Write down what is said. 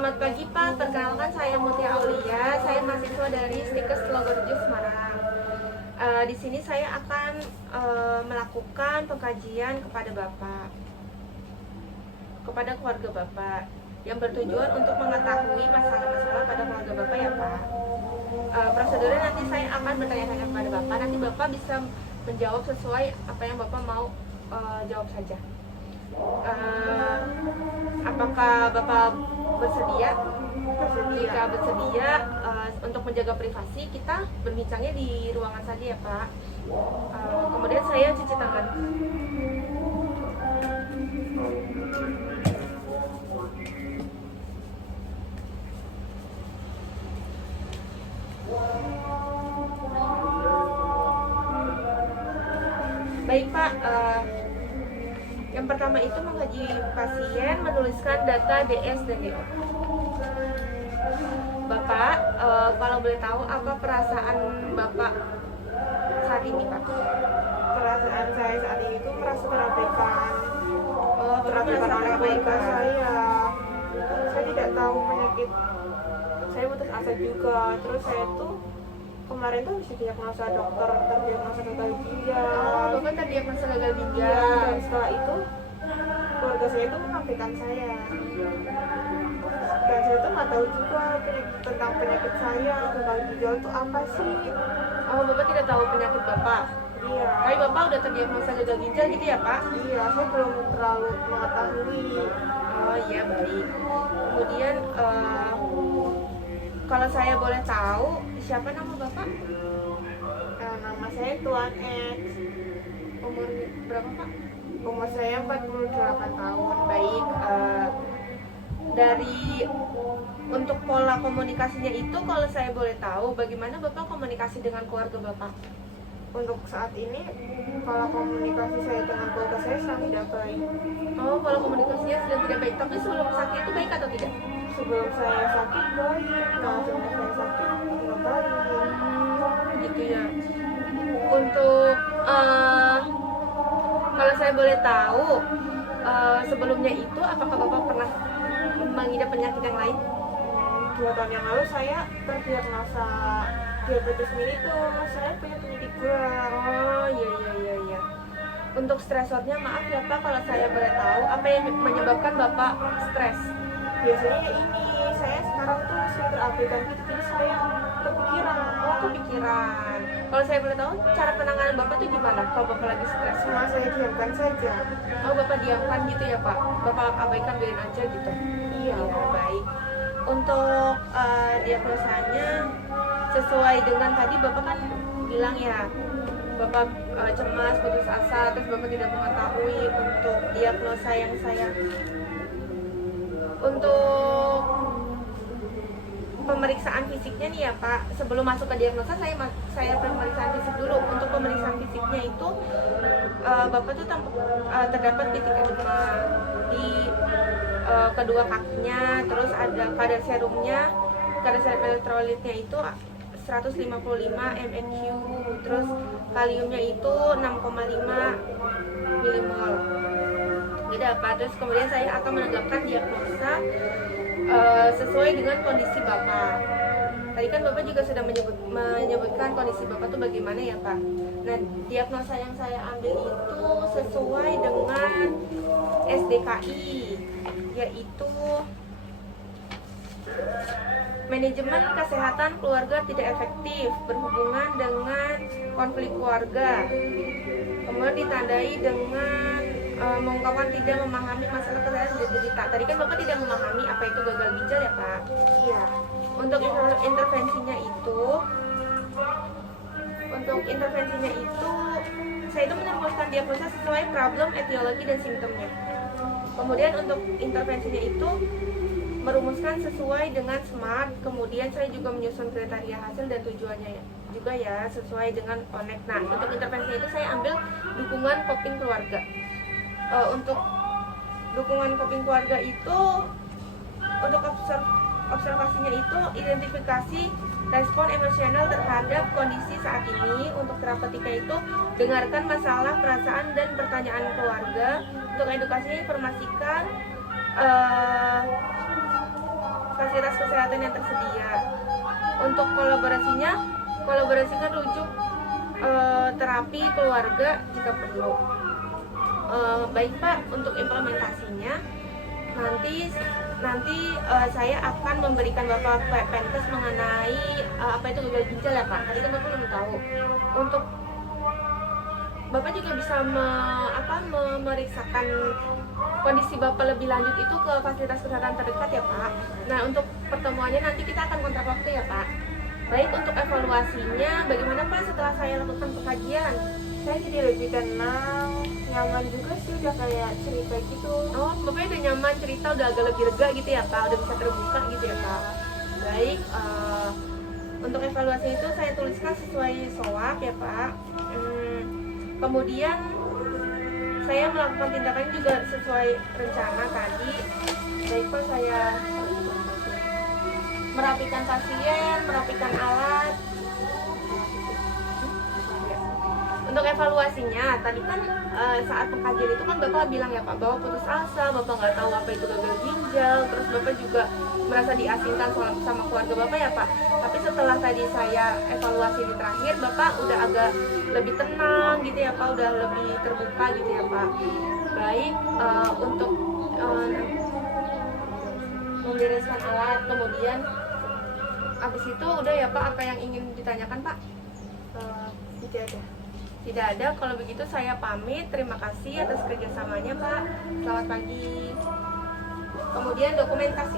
Selamat pagi Pak, perkenalkan saya Mutia Aulia, saya mahasiswa dari Stikes Logorejo Semarang. Di sini saya akan melakukan pengkajian kepada Bapak, kepada keluarga Bapak, yang bertujuan untuk mengetahui masalah-masalah pada keluarga Bapak ya Pak. Prosedurnya nanti saya akan bertanya-tanya kepada Bapak, nanti Bapak bisa menjawab sesuai apa yang Bapak mau jawab saja. Apakah Bapak bersedia? Jika bersedia, untuk menjaga privasi kita berbincangnya di ruangan saja ya Pak. Kemudian saya cuci tangan. Baik Pak, yang pertama itu mengkaji pasien, menuliskan data DS dan DO. Bapak, kalau boleh tahu apa perasaan Bapak saat ini Pak? Perasaan saya saat ini itu merasa terabaikan. Terabaikan oleh keluarga saya. Saya tidak tahu penyakit. Saya putus asa juga. Terus saya tuh kemarin tuh bisa diagnosa dokter, terdiagnosa gagal ginjal. Bapak terdiagnosa gagal Dan ginjal. setelah itu keluarga saya itu mengabaikan saya. Dan saya tuh nggak tahu juga tentang penyakit saya, gagal ginjal itu apa sih? Oh, Bapak tidak tahu penyakit Bapak. Iya. Tapi Bapak udah terdiagnosa gagal ginjal gitu ya Pak? Iya, saya belum terlalu mengetahui. Oh iya, baik. Kemudian kalau saya boleh tahu siapa nama Bapak? Nama saya Tuan X. Umur berapa Pak? Umur saya 48 tahun. Baik. Dari untuk pola komunikasinya itu kalau saya boleh tahu bagaimana Bapak komunikasi dengan keluarga Bapak? Untuk saat ini, pola komunikasi saya dengan keluarga saya sedang tidak baik. Oh, pola komunikasinya sedang tidak baik. Tapi sebelum sakit itu baik atau tidak? Sebelum saya sakit baik, nah sebelum saya sakit tidak baik. Gitu ya. Untuk kalau saya boleh tahu sebelumnya itu apakah Bapak pernah mengidap penyakit yang lain? 2 tahun yang lalu saya terdiagnosa diabetes mellitus. Saya punya penyakit gula. Oh iya. Untuk stresornya maaf ya Pak kalau saya boleh tahu apa yang menyebabkan Bapak stres? Biasanya ini saya sekarang tuh sering terabaikan gitu, jadi saya kepikiran. Oh, kepikiran. Kalau saya boleh tahu cara penanganan Bapak tuh gimana kalau Bapak lagi stres? Cuma saya diamkan saja. Oh, Bapak diamkan gitu ya Pak? Bapak abaikan, biarin aja gitu? Iya. Ya, baik. Untuk diagnosanya sesuai dengan tadi Bapak kan bilang ya Bapak cemas, putus asa, terus Bapak tidak mengetahui untuk diagnosa yang saya. Untuk pemeriksaan fisiknya nih ya Pak, sebelum masuk ke diagnosa saya pemeriksaan fisik dulu. Untuk pemeriksaan fisiknya itu Bapak tuh terdapat titik edema di kedua kakinya, terus ada kadar serumnya, kadar serum elektrolitnya itu 155 mMQ, terus kaliumnya itu 6,5 milimol. Gitu apa? Terus kemudian saya akan menegakkan diagnosa sesuai dengan kondisi Bapak. Tadi kan Bapak juga sudah menyebutkan kondisi Bapak tuh bagaimana ya Pak. Nah, diagnosa yang saya ambil itu sesuai dengan SDKI, yaitu manajemen kesehatan keluarga tidak efektif berhubungan dengan konflik keluarga. Kemudian ditandai dengan mengungkapkan tidak memahami masalah kesehatan diderita. Tadi kan Bapak tidak memahami apa itu gagal ginjal ya Pak? Iya. Untuk intervensinya itu saya itu menemukan diagnosa sesuai problem, etiologi dan simptomnya. Kemudian untuk intervensinya itu merumuskan sesuai dengan SMART. Kemudian saya juga menyusun kriteria hasil dan tujuannya juga ya sesuai dengan ONEC. Nah, untuk intervensinya itu saya ambil dukungan coping keluarga. Untuk dukungan coping keluarga itu untuk observasinya itu identifikasi respon emosional terhadap kondisi saat ini. Untuk terapeutika itu dengarkan masalah, perasaan, dan pertanyaan keluarga. Untuk edukasinya informasikan fasilitas kesehatan yang tersedia. Untuk kolaborasikan rujuk terapi keluarga jika perlu. Baik Pak, untuk implementasinya nanti saya akan memberikan Bapak Pentes mengenai apa itu gagal ginjal ya Pak. Tadi kan Bapak belum tahu. Untuk Bapak juga bisa memeriksakan kondisi Bapak lebih lanjut itu ke fasilitas kesehatan terdekat ya Pak. Nah, untuk pertemuannya nanti kita akan kontak waktu ya Pak. Baik, untuk evaluasinya bagaimana Pak setelah saya lakukan pengkajian? Saya jadi lebih tenang, nyaman juga sih, udah kayak cerita gitu. Oh, Bapaknya udah nyaman cerita, udah agak lebih lega gitu ya Pak, udah bisa terbuka gitu ya Pak. Baik, untuk evaluasi itu saya tuliskan sesuai SOAP ya Pak. Kemudian saya melakukan tindakan juga sesuai rencana tadi. Baik Pak, saya merapikan pasien, merapikan alat. Untuk evaluasinya, tadi kan saat pengkajian itu kan Bapak bilang ya Pak, bahwa putus asa, Bapak nggak tahu apa itu gagal ginjal, terus Bapak juga merasa diasingkan sama keluarga Bapak ya Pak. Tapi setelah tadi saya evaluasi di terakhir, Bapak udah agak lebih tenang gitu ya Pak, udah lebih terbuka gitu ya Pak. Baik, untuk membereskan alat, kemudian habis itu udah ya Pak, apa yang ingin ditanyakan Pak? Tidak ada. Tidak ada, kalau begitu saya pamit. Terima kasih atas kerjasamanya Pak. Selamat pagi. Kemudian dokumentasi.